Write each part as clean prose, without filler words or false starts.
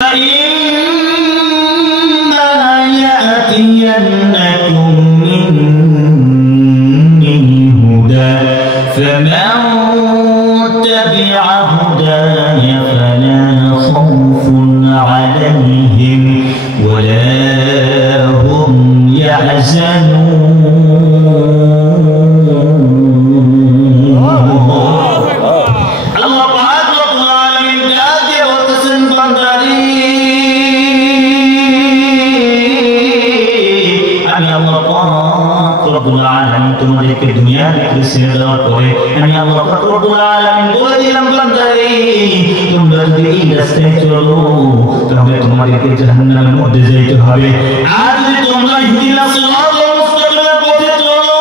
إما يأتينكم مني هدى فمن تبع هداي فلا خوف عليهم ولا هم يحزنون. তোমাদেরকে দুনিয়া থেকে ছেড়ে দেওয়ার পরে আমি আল্লাহ পাক রব্বুল আলামিন বলে দিলাম বান্দারে তোমরা যদি এই রাস্তায় চলো তাহলে তোমাদেরকে জাহান্নামের মধ্যে যেতে হবে, আর যদি তোমরা ইহদিনাস সিরাতাল মুস্তাকিমের পথে চলো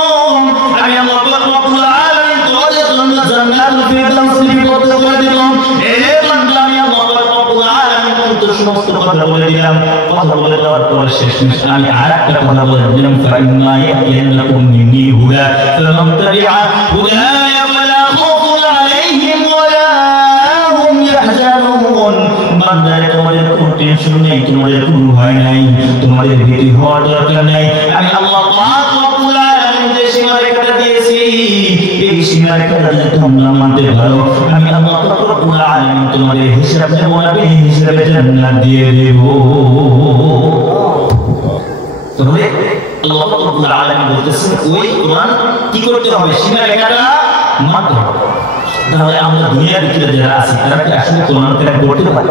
আমি আল্লাহ পাক রব্বুল আলামিন তোমাদের জন্য জান্নাতুল ফিরদাউসের পথে করে দিলাম। এই বান্দা আমি আল্লাহ পাক রব্বুল আলামিন তোর সমস্ত কথা বলে দিলাম। কথা বলে দেওয়ার পরে শেষমেশ আমি আরেকটা কথা বলে দিলাম ফাইম্মা ইয়াতিয়ান্নাকুম মিন্নি হুদা ফামান তাবিআ হুদায়া ফালা খাউফুন আলাইহিম ওয়ালা হুম ইয়াহজানুন। বান্দারে তোমাদের কোনো টেনশন নেই, তোমাদের কোনো ভয় নাই, তোমাদের ভীতি হওয়ার দরকার নেই। আমি আল্লাহ পাক রব্বুল আলামিন যে সীমারেখাটা দিয়েছি এই সীমারেখাটা যদি তোমরা মানতে পারো আমি আল্লাহ পাক রব্বুল আলামিন তোমাদের হিসাব নেব না, হিসাবে জান্নাত দিয়ে দেব। তাহলে আল্লাহ পাক রব্বুল আলামিন বলতেছেন ওই কোরআন কি করতে হবে, সীমারেখাটা মানতে হবে। তাহলে আমরা দুনিয়ার ভিতরে যারা আছি তারা কি আসলে কোরআন তেলাওয়াত করতে পারি?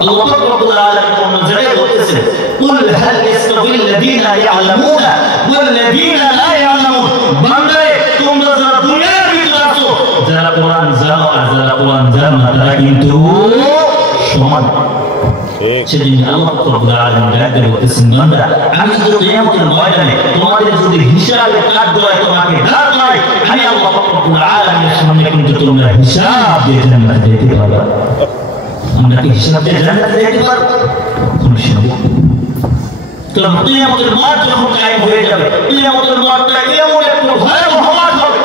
আল্লাহ পাক রব্বুল আলামিন কোন জায়গায় বলতেছেন কুল হাল ইয়াস্তাবিল লাযিনা ইয়ালামুনা ওয়াল লাযিনা লা ইয়ালামুন। বান্দারে তোমরা যারা দুনিয়ার ভিতরে আছো যারা কোরআন জানো আর যারা কোরআন জানো না তারা কিন্তু সমান। সেদিন আল্লাহ পাক রব্বুল আলামিন ডাকতে বলতেছেন বান্দা আমি যদি কিয়ামতের ময়দানে তোমাদের যদি হিসাবে কাট দেয় তোমাকে দাঁড় হয় আমি আল্লাহ পাক রব্বুল আলামিনের সামনে কিন্তু তোমরা হিসাব দিয়ে জান্নাত যেতে পারবে। আমরা কি হিসাব দিয়ে জান্নাত যেতে পারবো? সমস্যা নেই। কারণ কিয়ামতের মাঠ যখন কায়েম হয়ে যাবে কিয়ামতের মাঠটা এমন একটা ভয়াবহ মাঠ হবে,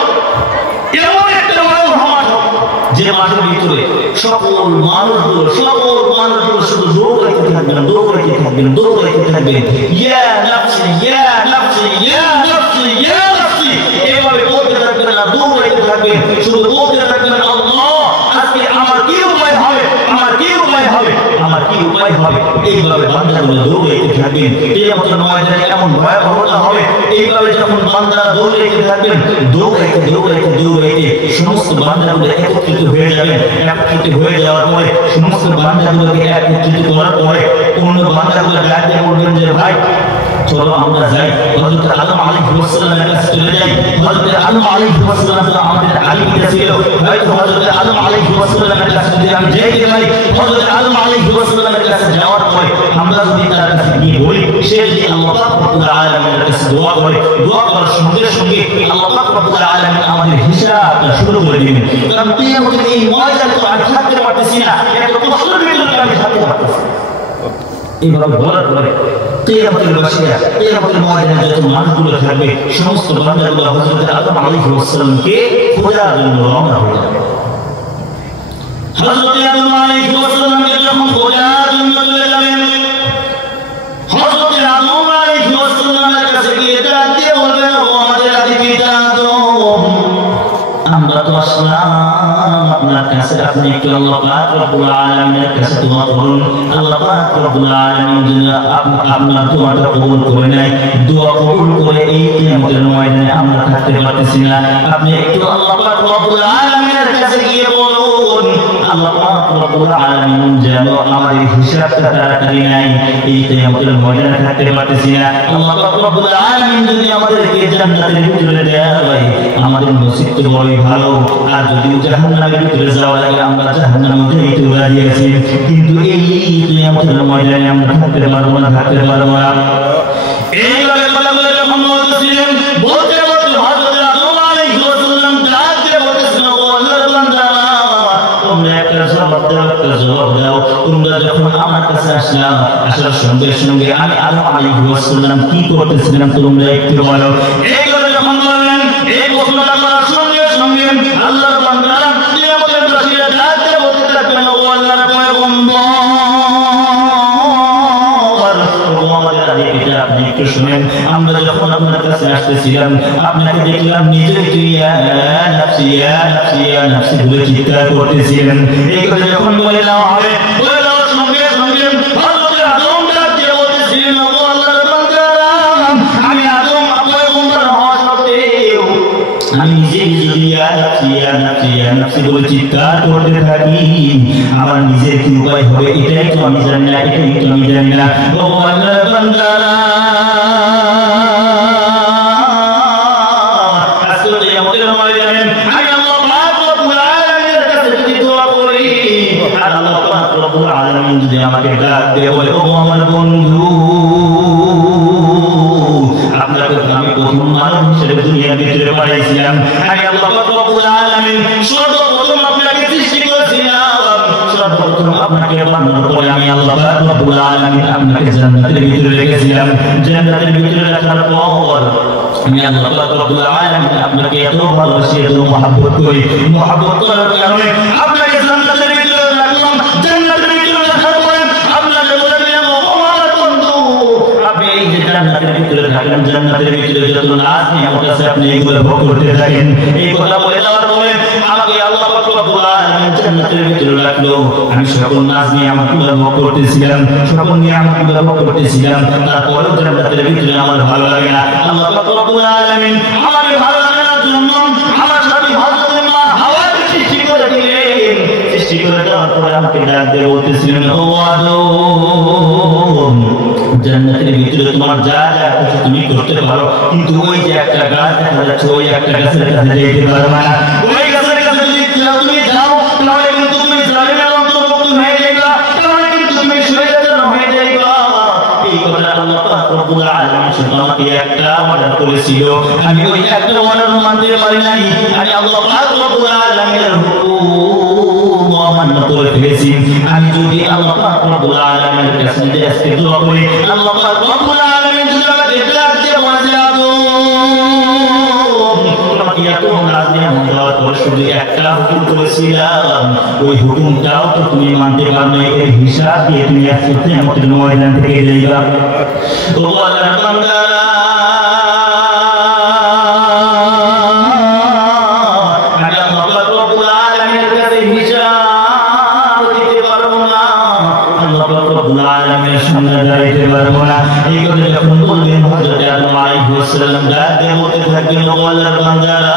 এমন একটা ভয়াবহ মাঠ হবে যে মাঠের ভিতরে সকল মানুষগুলো শুধু দৌড়াইতে থাকবেন, দৌড়াইতে থাকবেন, দৌড়াইতে থাকবেন, ইয়া নাফসি ইয়া নাফসি ইয়া নাফসি ইয়া নাফসি এভাবে বলতে থাকবেন না, দৌড়াইতে থাকবেন, শুধু বলতে থাকবেন আল্লাহ আজকে আমার কি উপায় হবে, আমার কি উপায় হবে, আমার কি উপায় হবে। এইভাবে বান্দাগুলো দৌড়াইতে থাকবেন। কিয়ামতের ময়দানে এমন ভয়াবহতা হবে এইভাবে যখন বান্দারা দৌড়াইতে থাকবেন, দৌড়াইতে দৌড়াইতে দৌড়াইতে সমস্ত বান্দাগুলো একত্রিত হয়ে যাবেন। একত্রিত হয়ে যাওয়ার পরে সমস্ত বান্দাগুলোকে একত্রিত করার পরে অন্য বান্দাগুলো ডাক দিয়ে বলবেন যে ভাই চলো আমরা যাই হযরত আদম আলাইহিস সালামের কাছে চলে যাই। হযরত আদম আলাইহিস সালাম তো আমাদের আলিমটা ছিল, হয়তো হযরত আদম আলাইহিস সালামের কাছে যদি আমি যাইতে পারি হযরত আদম আলাইহিস সালামের কাছে যাওয়ার পরে আমরা যদি তার কাছে গিয়ে বলি সে যদি আল্লাহ পাক রব্বুল আলামিনের কাছে দোয়া করে, দোয়া করার সঙ্গে সঙ্গে আল্লাহ পাক রব্বুল আলামিন আমাদের হিসাবটা শুরু করে দিবেন। কারণ কিয়ামতের এই ময়দান তো আমি থাকতে পারতেছি না, এত কষ্টের ভিতরে আমি থাকতে পারতেছি। এইভাবে বলার পরে কিয়ামতের বাসিয়া কিয়ামতের ময়দানে যত মানুষগুলো থাকবে সমস্ত বান্দাগুলো হযরত আদম আলাইহিস সালামকে খোঁজার জন্য রওনা হয়ে যাবে। হযরত আদম আলাইহিস সালামকে যখন খোঁজার জন্য চলে যাবেন হযরত আদম আলাইহিস সালামের কাছে গিয়ে ডাক দিয়ে বলবেন ও আমাদের আদি পিতা আদম আমরা তো আসলাম আপনার কাছে, আপনি একটু আল্লাহ পাক রব্বুল আলামিনের কাছে দোয়া করুন। আল্লাহ পাক রব্বুল আলামিন যদি আপনার দোয়াটা কবুল করে নেয়, দোয়া কবুল করে এই কিয়ামতের ময়দানে আমরা থাকতে পারতেছি না, আপনি একটু আল্লাহ পাক রব্বুল আলামিনের কাছে গিয়ে বলুন আল্লাহ পাক রব্বুল আলামিন যেন আমাদের হিসাবটা তাড়াতাড়ি নেয়, এই কিয়ামতের ময়দানে থাকতে পারতেছি না। আল্লাহ পাক রব্বুল আলামিন যদি আমাদেরকে জান্নাতের ভিতরে দেয়া হয় আমাদের নসিব তো বড়ই ভালো, আর যদি জাহান্নামের ভিতরে যাওয়া লাগে আমরা জাহান্নামে যেতে রাজি আছি, কিন্তু এই কিয়ামতের ময়দানে আমরা থাকতে পারবো না, থাকতে পারবো না। এইভাবে বলে যখন বলতেছিলেন বলতে বলতে হযরত আদম আলাইহিস সালাম ডাক দিয়ে বলতেছেন ও আল্লাহর বান্দা তোমরা একটা জবাব দাও, তোমরা যখন আমার কাছে আসলাম আসার সঙ্গে সঙ্গে আমি আদম আলাইহিস সালাম কি করতেছিলাম তোমরা একটু বলো। এইভাবে যখন বললেন এই প্রশ্নটা করার সঙ্গে সঙ্গে আল্লাহর বান্দারা কিয়ামতের বাসিরা ডাক দিয়ে বলতে থাকবেন ও আল্লাহর পয়গম্বর একটু শুনেন আমরা যখন আপনার কাছে আসতেছিলাম আপনাকে দেখলাম নিজে ইয়া নাফসি ইয়া নাফসি ইয়া নাফসি বলে চিৎকার করতেছিলেন এই কথা যখন বলে দেওয়া হবে বলে দেওয়ার সঙ্গে সঙ্গে হযরত আদম ডাকতে বলতেছিলেন ও আল্লাহর বান্দারা আমি আদম পয়গম্বর হওয়া সত্ত্বেও আমি নিজে ইয়া নাফসি ইয়া নাফসি ইয়া নাফসি বলে চিৎকার করতে থাকি আমার নিজের কি উপায় হবে এটাই তো আমি জানি না এটাই তো আমি জানি না ও আল্লাহর বান্দারা আসলে আমাদের ময়দানে আমি আল্লাহ পাক রব্বুল আলামিনের কাছে যদি দোয়া করি আর আল্লাহ পাক রব্বুল আলামিন যদি আমাকে ডাক দিয়ে বলে ও আমার বন্ধু আপনাকে আমি প্রথম মানব হিসেবে দুনিয়ার ভিতরে পাঠাইছিলাম আমি আল্লাহ পাক রব্বুল আলামিন সর্বপ্রথম আপনাকে সৃষ্টি করেছিলাম সর্বপ্রথম আপনাকে বানানোর পরে আমি আল্লাহ পাক রব্বুল আলামিন আপনাকে জান্নাতের ভিতরে রেখেছিলাম জান্নাতের ভিতরে রাখার পর আমি আল্লাহ পাক রব্বুল আলামিন আপনাকে এত ভালোবাসি এত মহব্বত করি মহব্বত করার কারণে আপনাকে জান্নাতের ভিতরে রাখলাম জান্নাতের ভিতরে রাখার পরে আপনাকে বলে দিলাম ও আমার বন্ধু আপনি এই যে জান্নাতের ভিতরে থাকেন জান্নাতের ভিতরে যত নাজ নিয়ামত আছে আপনি এগুলো ভোগ করতে থাকেন এই কথা বলে দেওয়ার পরে আমাকে আল্লাহ পাক রব্বুল আলামিন জান্নাতের ভিতরে রাখলো আমি সকল নাজ নিয়ামতগুলো ভোগ করতেছিলাম সকল নিয়ামতগুলো ভোগ করতেছিলাম তারপরেও জান্নাতের ভিতরে আমার ভালো লাগে না আল্লাহ পাক রব্বুল আলামিন আমাকে ভালো লাগার জন্য আমার সাথে হযরত মা হাওয়াকে সৃষ্টি করে দিলেন সৃষ্টি করে দেওয়ার পরে আমাকে ডাক দিয়ে বলতেছিলেন ও আদম জান্নাতের ভিতরে তোমার যা যা কিছু তুমি করতে পারো কিন্তু ওই যে একটা গাছ দেখা যাচ্ছে ওই একটা গাছের কাছে যেতে পারবে না ওই গাছের কাছে যদি তুমি যাও তাহলে কিন্তু তুমি জালিমের অন্তর্ভুক্ত হয়ে যাবে তাহলে কিন্তু তুমি শয়তান হয়ে যাবে এই কথা আল্লাহ পাক রব্বুল আলামিন শুধু আমাকে একটা অর্ডার করেছিল আমি ওই একটা অর্ডার মানতে পারি নাই আমি আল্লাহ পাক রব্বুল আলামিনের হুকুম অমান্য করে ফেলেছি আমি যদি আল্লাহ পাক রব্বুল আলামিনের কাছে যে আজকে দোয়া করি আল্লাহ পাক রব্বুল আলামিন যদি আমাকে ডাক দিয়ে বলে তোমাকে এত নাজ নিয়ামত দেওয়ার পর শুধু একটা হুকুম করেছিলাম ওই হুকুমটাও তো তুমি মানতে পারবে এর হিসাব দিয়ে তুমি আজকে কিয়ামতের ময়দান থেকে যাইবা ও আল্লাহর বান্দারা আমি আল্লাহ পাক রব্বুল আলামিনের কাছে হিসাব দিতে পারবো না আল্লাহ পাক রব্বুল আলামিনের সামনে দাঁড়াইতে পারবো না এই কথা যখন বললেন হযরত আদম আলাইহিস সালাম ডাক দিয়ে বলতে থাকলেন ও আল্লাহর বান্দারা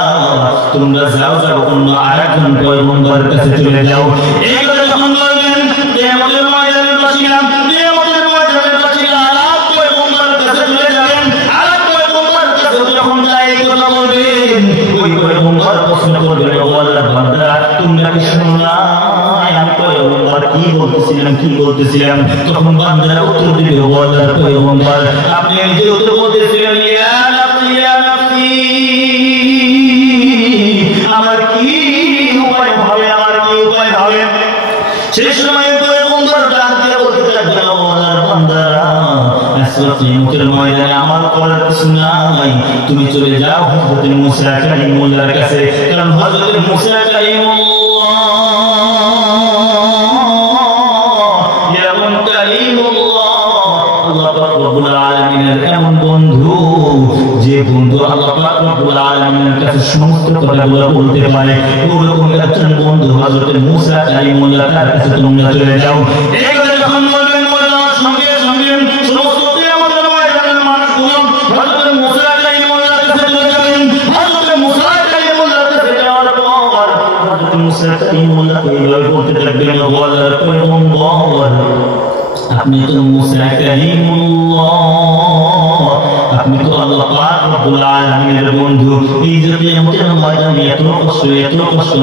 তোমরা যাও যাও অন্য আরেকজন পয়গম্বরের কাছে চলে যাও এই কথা যখন বললেন কিয়ামতের ময়দানে বসিলাম কিয়ামতের ময়দানে বসিলাম আরেক পয়গম্বরের কাছে চলে যাবেন আরেক পয়গম্বরের কাছে যখন যাই এই কথা বলবেন ওই পয়গম্বর প্রশ্ন করবেন ও আল্লাহর বান্দারা তোমরা কি শুনলা আমি পয়গম্বর কি বলতেছিলাম তখন বান্দারা উত্তর দিবে ও আল্লাহর পয়গম্বর আপনি যে উত্তর বলতেছিলেন ইয়া নাফসি ইয়া নাফসি আমার কি উপায় হবে আমার কি উপায় হবে সেই সময় পয়গম্বর ডাক দিয়ে বলতে থাকলেন ও আল্লাহর বান্দারা আসলে মুখের ময়দানে আমার করার কিছু নাই তুমি চলে যাও হযরত মুসা কালিমুল্লাহর কাছে কারণ হযরত মুসা কালিমুল্লাহ যেমন কালিমুল্লাহ আল্লাহ পাক রব্বুল আলামিনের এমন বন্ধু যে বন্ধু আল্লাহ পাক রব্বুল আলামিনের কাছে সমস্ত কথাগুলো বলতে পারে ওরকম একজন বন্ধু হযরত মুসা কালিমুল্লাহ তার কাছে তোমরা চলে যাও এই কথা যখন বলবেন বলার সঙ্গে সঙ্গে সমস্ত কিয়ামতের ময়দানের মানুষগুলো হযরত মুসা কালিমুল্লাহর কাছে চলে যাবেন হযরত মুসা কালিমুল্লাহর কাছে যাওয়ার পর হযরত মুসা কালিমুল্লাহ এইভাবে বলতে থাকবেন ও আল্লাহর পয়গম্বর আপনি তো মুসা কালিমুল্লাহ আপনি তো আল্লাহ পাক রব্বুল আলামিনের বন্ধু এই যে কিয়ামতের ময়দানে এত কষ্ট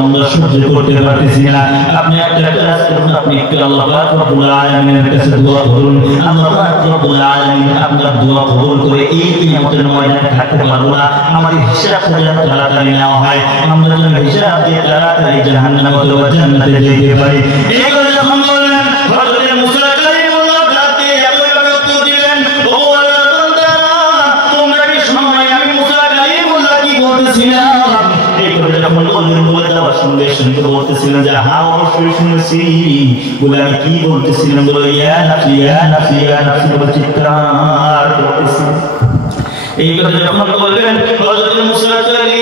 আমরা সহ্য করতে পারতেছি না আপনি একটা কাজ করুন আপনি একটু আল্লাহ পাক রব্বুল আলামিনের কাছে দোয়া করুন আল্লাহ পাক রব্বুল আলামিন আপনার দোয়া কবুল করে এই কিয়ামতের ময়দানে থাকতে পারবো না আমাদের হিসাব যেন তাড়াতাড়ি নেওয়া হয় আমরা যেন হিসাব দিয়ে তাড়াতাড়ি জাহান্নামে অথবা জান্নাতে যেতে পারি এই কথা যখন বললেন হযরত মুসা কালিমুল্লাহ ডাক দিয়ে একইভাবে উত্তর দিলেন ও আল্লাহর বান্দারা তোমরা কি সময় আমি মুসা কালিমুল্লাহ কি বলতেছিলাম এই কথা যখন বললেন বলে দেওয়ার সঙ্গে সঙ্গে শুনে বলতেছিলেন যে হ্যাঁ অবশ্যই শুনেছি। বলে আমি কি বলতেছিলাম? বলে ইয়া নাফসি ইয়া নাফসি ইয়া নাফসি বলে চিৎকার করতেছি। এই কথা যখন বললেন হযরত মুসা কালিমুল্লাহ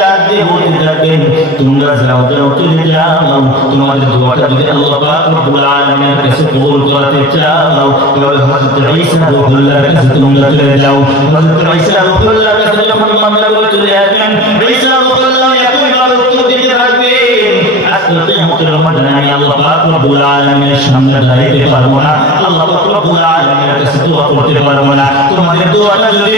ডাক দিয়ে বলতে থাকেন, তোমরা যাও যাও চলে যাও, তোমাদের দোয়াটা যদি আল্লাহ পাক রব্বুল আলামিনের কাছে কবুল করতে চাও তাহলে হযরত ঈসা রূহুল্লাহর কাছে তোমরা চলে যাও। হযরত ঈসা রূহুল্লাহর কাছে যখন মামলা করে চলে আসবেন, ঈসা রূহুল্লাহ একই বার উত্তর দিতে থাকবেন, আজকে কিয়ামতের ময়দানে আমি আল্লাহ পাক রব্বুল আলামিনের সামনে দাঁড়াইতে পারবো না, আল্লাহ পাক রব্বুল আলামিনের কাছে দোয়া করতে পারবো না। তোমাদের দোয়াটা যদি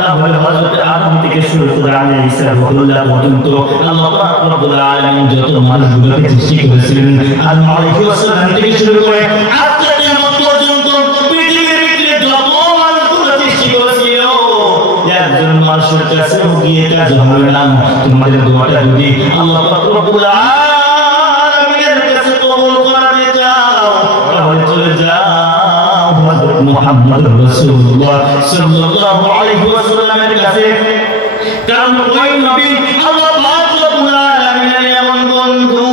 তাহলে হযরত আদম থেকে শুরু করে ঈসা রূহুল্লাহ পর্যন্ত আল্লাহ পাক রব্বুল আলামিন যত মানুষগুলোকে সৃষ্টি করেছিলেন, আদম আলাইহিস সালাম থেকে শুরু করে আজকে কিয়ামত পর্যন্ত পৃথিবীর ভিতরে যত মানুষগুলো সৃষ্টি করেছিল, একজন মানুষের কাছে গিয়ে কাজ হবে না। তোমাদের দোয়াটা যদি আল্লাহ পাক রব্বুল আলামিনের কাছে কবুল করতে চাও তাহলে চলে যাও হযরত মুহাম্মদ রাসূলুল্লাহ সাল্লাল্লাহু আলাইহি ওয়াসাল্লামের কাছে। কারণ ওই নবী আল্লাহ পাক রব্বুল আলামিনের এমন বন্ধু,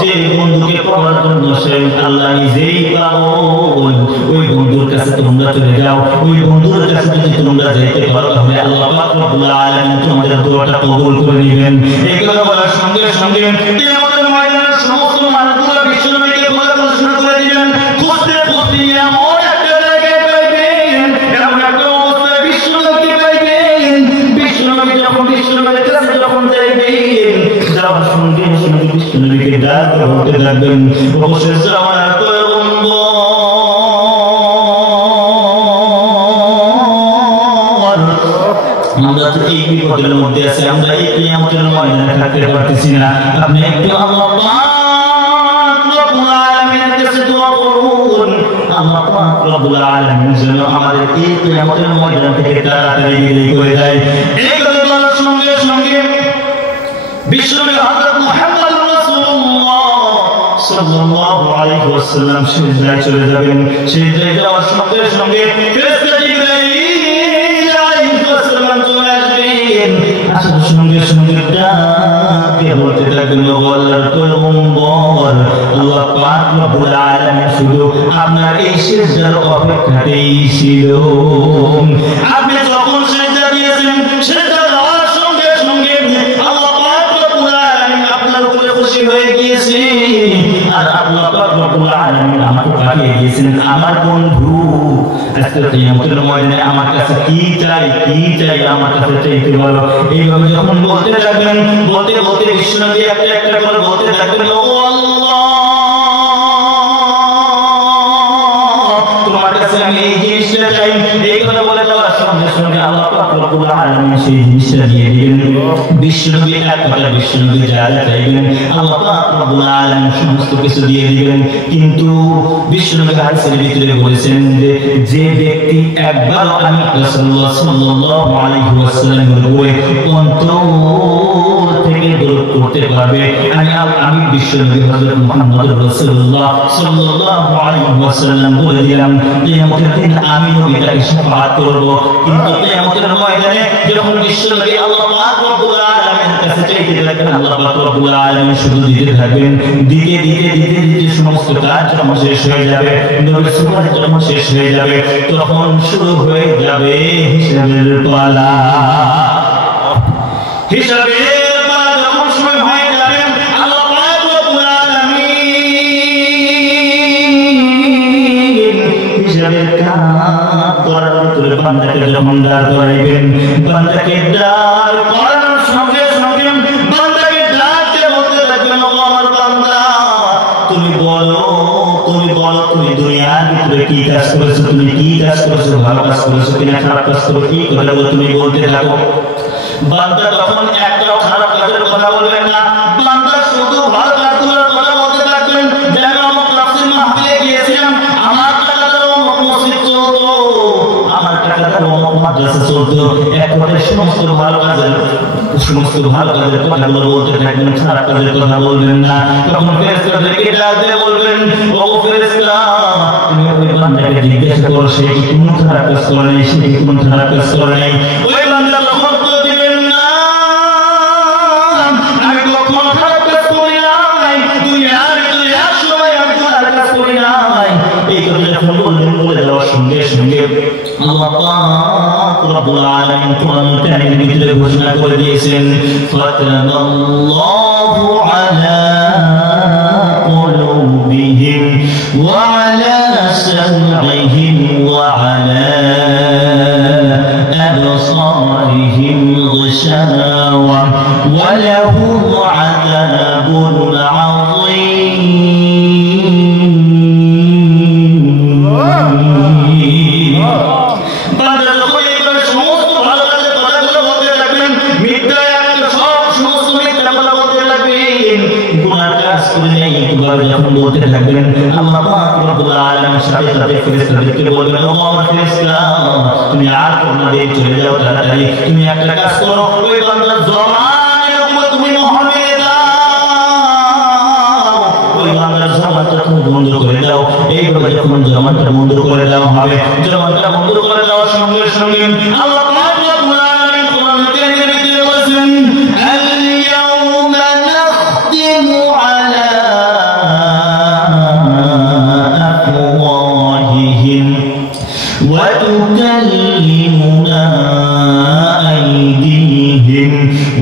যে বন্ধুকে পাওয়ার জন্য স্বয়ং আল্লাহ নিজেই পাগল। ওই বন্ধুর কাছে তোমরা চলে যাও, ওই বন্ধুর কাছে যদি তোমরা যেতে পারো তাহলে আল্লাহ পাক রব্বুল আলামিন তোমাদের দোয়াটা কবুল করে নেবেন। এই কথা বলার সঙ্গে সঙ্গে কিয়ামতের ময়দানে সমস্ত মানুষগুলো বিশ্বনবীকে বলা শুরু করে দিবেন, খুঁজতে খুঁজতে এমন একটা জায়গায় পাইবেন, এমন একটা অবস্থায় বিশ্বনবীকে পাইবেন। বিশ্বনবী যখন বিশ্বনবীর কাছে যখন যাইবেন, যাওয়ার সঙ্গে সঙ্গে বিশ্বনবীকে ডাক বলতে থাকবেন, অবশ্যই যাওয়ার পয়গম্বর, আমরা তো এই বিপদের মধ্যে আছি, আমরা এই কিয়ামতের ময়দানে থাকতে পারতেছি না। আপনি একটু আল্লাহ পাক রব্বুল আলামিনের কাছে দোয়া করুন, আল্লাহ পাক রব্বুল আলামিন যেন আমাদের এই কিয়ামতের ময়দান থেকে তাড়াতাড়ি বিদায় করে দেয়। এই কথা বলার সঙ্গে সঙ্গে বিশ্বনবী হযরত মুহাম্মদ রাসূলুল্লাহ সাল্লাল্লাহু আলাইহি ওয়াসাল্লাম সিজদায় চলে যাবেন। সিজদায় যাওয়ার সঙ্গে সঙ্গে ফেরেশতা জিবরাইল আলাইহিস সালাম চলে আসবেন, আসার সঙ্গে সঙ্গে ডাকে বলতে থাকবেন, ও আল্লাহর পয়গম্বর, আল্লাহ পাক রব্বুল আলামিন শুধু আপনার এই সিজদার অপেক্ষাতেই ছিল। আপনি যখন সিজদা দিয়েছেন, সিজদা দেওয়ার সঙ্গে সঙ্গে আল্লাহ পাক রব্বুল আলামিন আপনার উপরে খুশি হয়ে গিয়েছে, আর আল্লাহ পাক রব্বুল আলামিন আমাকে পাঠিয়ে দিয়েছেন আমার বন্ধু। আজকে কিয়ামতের ময়দানে আমার কাছে কি চাই আমার কাছে চাইতে বলো। এইভাবে যখন বলতে থাকবেন, বলতে বলতে বিশ্বনবী একটা একটা করে বলতে থাকবেন, ও আল্লাহ, তোমার কাছে আমি এই জিনিসটা চাই। এই কথা বলে যাওয়ার সঙ্গে সঙ্গে আল্লাহ পাক রব্বুল আলামিন সেই জিনিসটা দিয়ে দিবেন। বিশ্বনবী এক কথা, বিশ্বনবী যা চাইবেন আল্লাহ পাক রব্বুল আলামিন সমস্ত কিছু দিয়ে দিবেন। কিন্তু বিশ্বনবী হাদিসের ভিতরে বলেছেন যে ব্যক্তি একবার আমি রাসূলুল্লাহ সাল্লাল্লাহু আলাইহি ওয়াসাল্লামের উপরে অন্তর থেকে দরুদ করতে পারবে, আমি বিশ্বনবী হযরত মুহাম্মদ রাসূলুল্লাহ সাল্লাল্লাহু আলাইহি ওয়াসাল্লাম বলে দিলাম কিয়ামতের দিন আমি নবী তাকে শাফাআত করব। কিন্তু কিয়ামতের ময়দানে যখন বিশ্বনবী আল্লাহ পাক রব্বুল আলামিনের কাছে চাইতে থাকবেন, আল্লাহ পাক রব্বুল আলামিন শুধু দিতে থাকবেন, দিতে দিতে দিতে দিতে সমস্ত কাজ যখন শেষ হয়ে যাবে, নবীর সুন্নাত যখন শেষ হয়ে যাবে, তখন শুরু হয়ে যাবে হিসাবের পালা। হিসাবের পালা যখন শুরু হয়ে যাবে, আল্লাহ পাক রব্বুল আলামিন হিসাবের কাজ করার ভিতরে বান্দাকে যখন দাঁড় করাইবেন, বান্দাকে দাঁড় করানোর সঙ্গে সঙ্গে বান্দাকে ডাকতে বলতে থাকবেন, ও আমার বান্দা, তুমি বলো তুমি দুনিয়ার ভিতরে কি কাজ করেছো, তুমি কি কাজ করেছো, ভালো কাজ করেছো কিনা, খারাপ কাজ করেছো, কি কথা তুমি বলতে থাকো। বান্দা তখন একটাও খারাপ কাজের কথা বলবেন না, বান্দা শুধু ভালো কাজগুলোর কথা বলতে থাকবেন। যেন অমুক তাফসীর মাহফিলে গিয়েছিলাম, আমার টাকাটা অমুক মসজিদ চলতো, আমার টাকাটা অমুক মাদ্রাসা চলতো, এক কথায় সমস্ত ভালো কাজের কথাগুলো বলতে থাকবেন, খারাপ কাজের কথা বলবেন না। তখন ফেরেশতাদেরকে ডাক দিয়ে বলবেন, ও ফেরেশতা, তুমি ওই বান্দাকে জিজ্ঞাসা করো সে কি কোনো খারাপ কাজ করে নাই, সে কি কোনো খারাপ কাজ করে নাই, ওই বান্দা তখন তো দিবেন না আমি কখনো খারাপ কাজ করি নাই, দুনিয়ার ভিতরে এক সময় আমি খারাপ কাজ করি নাই। এই কথা যখন বললেন বলে দেওয়ার সঙ্গে সঙ্গে আল্লাহ পাক রব্বুল আলামিন কোরআনুল কারীমের ভিতরে ঘোষণা করে দিয়েছেন ফাতানাল্লাহু আলা قلوبهم وعلى سمعهم وعلى أبصارهم غشاوة ولهم عذاب عظيم যখন বলতে থাকবেন আল্লাহ পাক রব্বুল আলামিন সাথে সাথে ফেরেশতাদেরকে বলবেন ও আমার ফেরেশতা তুমি আর কোনা দিয়ে চলে যাও তাড়াতাড়ি, তুমি একটা কাজ করো ওই বান্দার জবানের উপর তুমি মোহর মেরে দাও, ওই বান্দার জবানটা তুমি বন্ধ করে দাও। এইভাবে যখন জবানটা বন্ধ করে দেওয়া হবে, জবানটা বন্ধ করে দেওয়ার সঙ্গে সঙ্গে আল্লাহ পাক রব্বুল আলামিন কোরআনুল কারীমের ভিতরে বলেন আল ইয়াউমা নাখতিমু আলা وتكلمنا أيديهم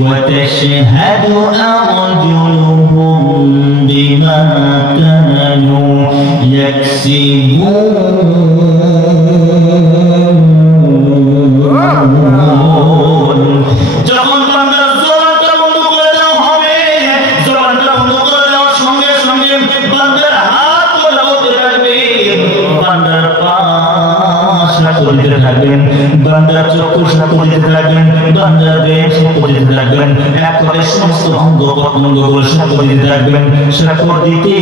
وتشهد أرجلهم بما كانوا يكسبون যখন বান্দার জবানটা বন্ধ করে দেওয়া হবে, জবানটা বন্ধ করে দেওয়ার সঙ্গে সঙ্গে বান্দার হাত লাগাতে থাকবে, বান্দার পা সাক্ষ্য দিতে থাকবেন, বান্দার চক্ষু সাক্ষ্য দিতে থাকবেন, বান্দার দেহ সাক্ষ্য দিতে থাকবেন, এক করে সমস্ত অঙ্গ প্রত্যঙ্গগুলো সাক্ষ্য দিতে থাকবেন। সাক্ষ্য দিতে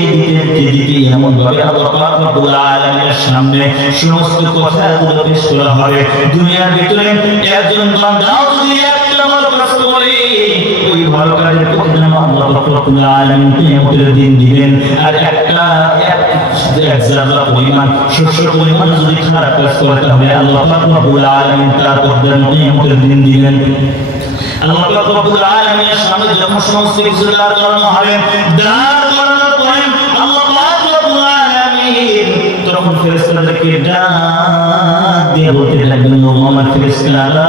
দিতে দিতে এমন ভাবে আল্লাহ পাক রব্বুল আলামিনের সামনে সমস্ত কথাগুলো পেশ করা হবে। দুনিয়ার ভিতরে একজন বান্দা যদি একটা ভালো কাজ করে ওই ভালো কাজের প্রতিদান আল্লাহ পাক রব্বুল আলামিন কিয়ামতের দিন দিবেন। আর একটা এক জাররা পরিমাণ শস্য পরিমাণ যদি খারাপ কাজ করে তাহলে আল্লাহ পাক রব্বুল আলামিন তার প্রতিদান কিয়ামতের দিন দিবেন। আল্লাহ পাক রব্বুল আলামিনের সামনে যখন সমস্ত কিছু দাঁড় করানো হবে, দাঁড় করানোর পরে আল্লাহ পাক রব্বুল আলামিন তখন ফেরেশতাদেরকে ডাক দিয়ে বলতে থাকবেন ও আমার ফেরেশতারা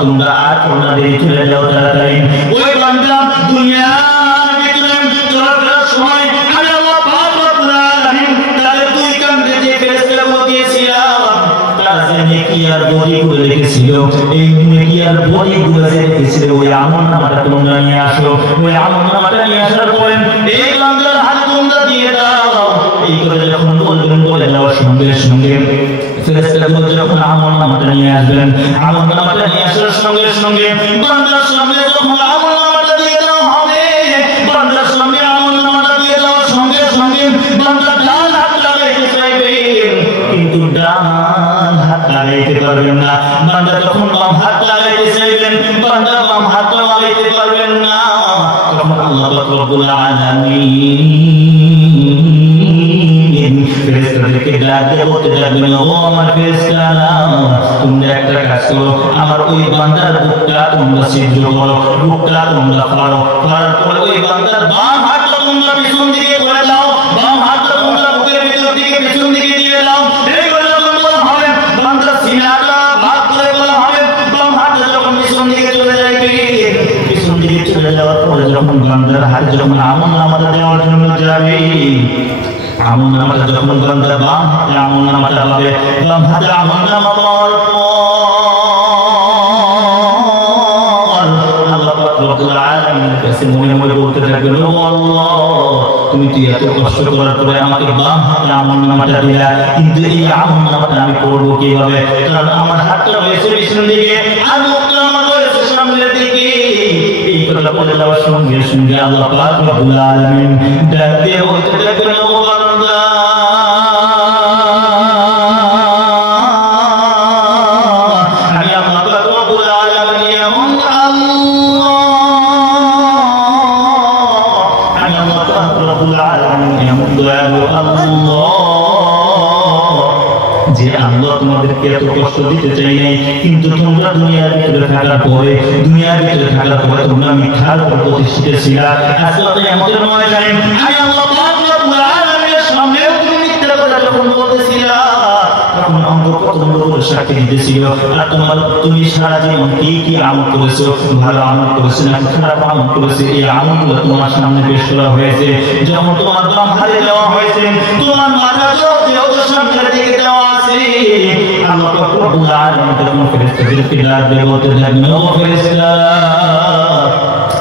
তোমরা আর তোমরা দেরি চলে যাও তাড়াতাড়ি। ওই বান্দা দুনিয়ার ভিতরে চলাফেরার সময় আমি আল্লাহ পাক রব্বুল আলামিন তার দুই কাঁধে যে ফেরেশতারা দিয়েছিলাম তার যে নেকি আর বড়িগুলো রেখেছিল, এই নেকি আর বড়িগুলো রেখেছিল ওই আমলনামাটা তোমরা নিয়ে আসো। ওই আমলনামাটা নিয়ে আসার পরে এই বান্দার হাতে তোমরা দিয়ে দাও। এই করে যখন বলবেন বলে দেওয়ার সঙ্গে সঙ্গে ফেরেশতাগুলো যখন আমলনামাটা নিয়ে আসবেন, আমলনামাটা নিয়ে আসার সঙ্গে সঙ্গে বান্দার সামনে যখন আমলনামাটা দিয়ে দেওয়া হবে, বান্দার সামনে আমলনামাটা দিয়ে দেওয়ার সঙ্গে সঙ্গে বান্দা ডান হাত লাগাইতে চাইবে কিন্তু ডান হাত লাগাইতে পারবেন না। বান্দা যখন বাম হাত লাগাইতে চাইবেন বান্দা বাম হাত লাগাইতে পারবেন না। তখন আল্লাহ পাক রব্বুল আলামিন ফেরেশতাদেরকে ডাক দিয়ে বলতে থাকবেন ও আমার ফেরেশতারা তোমরা একটা কাজ করো, আমার ওই বান্দার বুকটা তোমরা ছিদ্র করো, বুকটা তোমরা ফাড়ো, ফাড়ার পরে ওই বান্দার বাম হাতটা তোমরা পিছন দিকে করে দাও, বাম হাতটা তোমরা বুকের ভিতর দিকে পিছন দিকে দিয়ে দাও। এই করে যখন বলা হবে বান্দার সিনাটা ভাগ করে বলা হবে, বাম হাতটা যখন পিছন দিকে চলে যাবে, পিছন দিকে চলে যাওয়ার পরে যখন বান্দার হাতে যখন আমলনামাটা দেওয়ার জন্য যাবে, আমলনামাটা যখন বান্দা বাম হাতে আমলনামাটা পাবে, বাম হাতে আমলনামা পাওয়ার পর আল্লাহ পাক রব্বুল আলামিনের কাছে মনে মনে বলতে থাকবেন ও আল্লাহ তুমি তো এত কষ্ট করার পরে আমাকে বাম হাতে আমলনামাটা দিলা, কিন্তু এই আমলনামাটা আমি পড়বো কিভাবে? কারণ আমার হাতটা রয়েছে পিছন দিকে আর মুখটা আমার রয়েছে সামনের দিকে। এই কথা বলে দেওয়ার সঙ্গে সঙ্গে আল্লাহ পাক রব্বুল আলামিন ডাক দিয়ে বলতে থাকবেন ও বান্দা আমি আল্লাহ পাক রব্বুল আলামিন এমন আল্লাহ, আমি আল্লাহ পাক রব্বুল আলামিন এমন দয়ালু আল্লাহ তোমাদেরকে এত কষ্ট দিতে চাই নাই, কিন্তু তোমরা দুনিয়ার ভিতরে থাকার পরে তোমরা মিথ্যার উপর প্রতিষ্ঠিত ছিল। আজকে আমাদের ময়দানে আমি আল্লাহ পাক রব্বুল আলামিনের সামনে তুমি মিথ্যা কথা যখন বলতেছিলা, তখন অন্তত তোমার সাথে দিতেছিল। আর তুমি সারা জীবন কি আমল করেছো, ভালো আমল করেছো না খারাপ আমল করেছো, এই আমলগুলো তোমার সামনে পেশ করা হয়েছে। যখন তোমার দম হারিয়ে দেওয়া হয়েছে, তোমার মাথা ওদের সামনে দিকে দেওয়া আছে, আল্লাহ পাক রব্বুল আলামিন তখন ফেরেশতাদেরকে ডাক দিয়ে বলতে থাকবেন, ও ফেরেশতা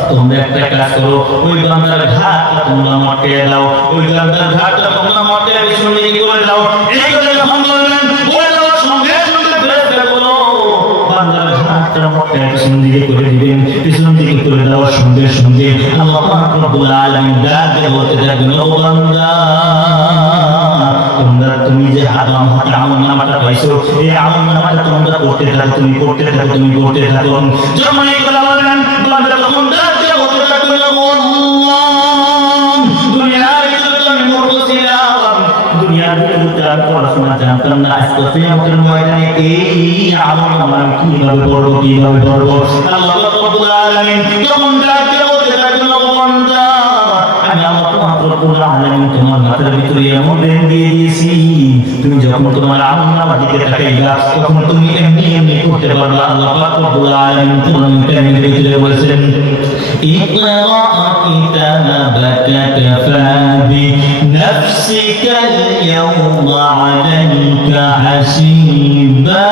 তোমরা একটা কাজ করো, ওই বান্দার ঘাটটা তোমরা মাঠে দাও, ওই বান্দার ঘাটটা তোমরা মাঠে শুনে করে দাও। এই করে যখন বললেন বলে দেওয়ার সঙ্গে সঙ্গে ফেরেশতা বলো বান্দার ঘাটটা মাঠে পিছন দিকে করে দিবেন। পিছন দিকে করে দেওয়ার সঙ্গে সঙ্গে আল্লাহ পাক রব্বুল আলামিন ডাক দিয়ে বলতে থাকবেন, ও বান্দা তুমি যে আমলনামাটা পাইছো, এই আমলনামাটা তোমরা করতে থাকো, তুমি করতে থাকো। যখন এই কথা বললেন বান্দা তখন ডাক দিয়ে বলতে থাকবেন, দুনিয়ার ভিতরে আমি মূর্খ ছিলাম, দুনিয়ার ভিতরে আমি পড়াশোনা জানতাম না, আজকে কিয়ামতের ময়দানে এই আমলনামা কিভাবে পড়বো। আল্লাহ রাব্বুল আলামিন তখন ডাক দিয়ে বলতে থাকবেন, বান্দা আমি আল্লাহ রব্বুল আলামিন তোমার মাথার ভিতরে এমন জ্ঞান দিয়ে দিয়েছি, তুমি যখন তোমার আমলনামার দিকে তাকাইবা তখন তুমি এমনি করতে পারবা। আল্লাহ পাক রব্বুল আলামিন কোরআন কারীমের ভিতরে বলেছেন, ইকরা কিতাবাকা কাফা বিনাফসিকা আল-ইয়াওমা আলাইকা হাসিবা।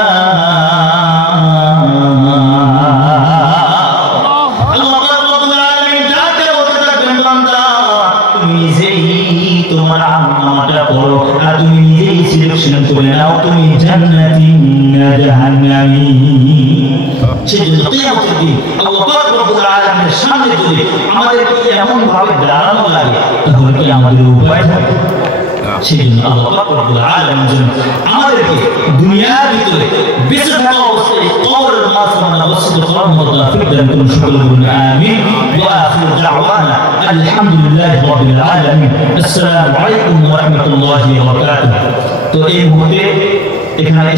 তোমার আমলনামাটা পড়ো আর তুমি নিজেই সিলেকশন করে নাও, তুমি জান্নাতি না জাহান্নামী। সেজন্য কিয়ামতের দিন আল্লাহ পাক রব্বুল আলামিনের সামনে যদি আমাদেরকে এমন ভাবে দাঁড়ানো লাগে তাহলে কি আমাদের উপায় থাকে? সেজন্য আল্লাহ পাক রব্বুল আলামিন আমাদেরকে দুনিয়ার ভিতরে বেঁচে থাকা অবস্থায় কবরের মাঝখানে অবস্থিত করার মতো তৌফিক দান করুন। সকলে বলুন আমিন। ওয়া আখিরু দাওয়ানা আলহামদুলিল্লাহি রাব্বিল আলামিন। আসসালামু আলাইকুম ওয়া রাহমাতুল্লাহি ওয়া বারাকাতুহু। তো এই মুহূর্তে এখানে